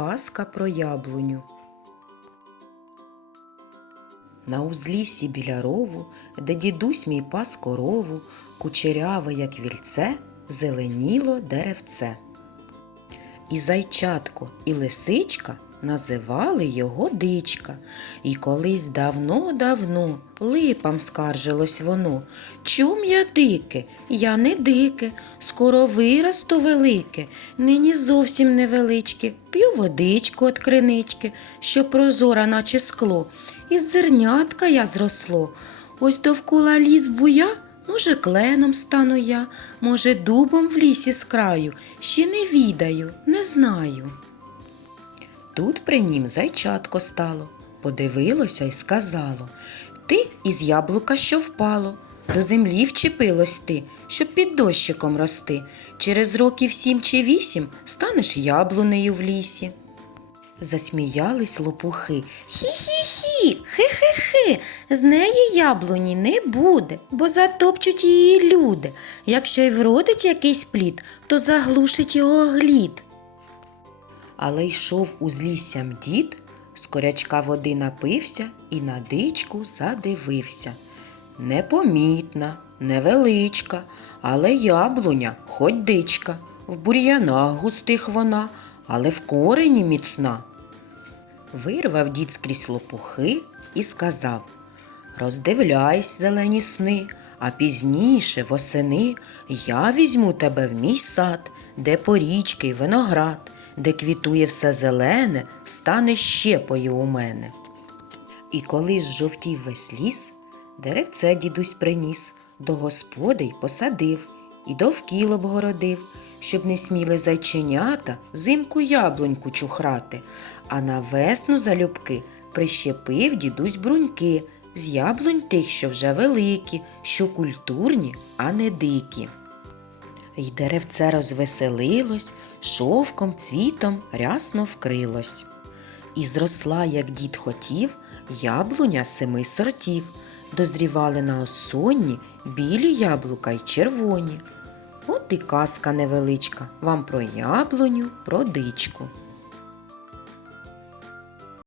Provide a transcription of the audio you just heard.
Казка про яблуню. На узліссі біля рову, де дідусь мій пас корову, кучеряве, як вільце, зеленіло деревце. І зайчатко, і лисичка називали його дичка. І колись давно-давно липам скаржилось воно. Чум я дике, я не дике, скоро виросту велике, нині зовсім невеличке, п'ю водичку от кринички, що прозора, наче скло. Із зернятка я зросло. Ось довкола ліс буя, може, кленом стану я, може, дубом в лісі з краю, ще не відаю, не знаю. Тут при нім зайчатко стало, подивилося й сказало Ти із яблука, що впало, до землі вчепилось ти, щоб під дощиком рости. Через років сім чи вісім станеш яблунею в лісі. Засміялись лопухи. Хі-хі-хі, хе-хе-хе, з неї яблуні не буде, бо затопчуть її люди. Якщо й вродить якийсь плід, то заглушить його глід. Але йшов узліссям дід, з корячка води напився і на дичку задивився. Непомітна, невеличка, але яблуня, хоть дичка, в бур'янах густих вона, але в корені міцна. Вирвав дід скрізь лопухи і сказав Роздивляйсь, зелені сни, а пізніше, восени, я візьму тебе в мій сад, де порічки й виноград, де квітує все зелене, стане щепою у мене. І коли жовтів весь ліс, деревце дідусь приніс, до господи й посадив, і довкіл обгородив, щоб не сміли зайченята взимку яблуньку чухрати, а на весну залюбки прищепив дідусь бруньки з яблунь тих, що вже великі, що культурні, а не дикі. Й деревце розвеселилось, шовком, цвітом рясно вкрилось. І зросла, як дід хотів, яблуня семи сортів. Дозрівали на осонні білі яблука й червоні. От і казка невеличка вам про яблуню, про дичку.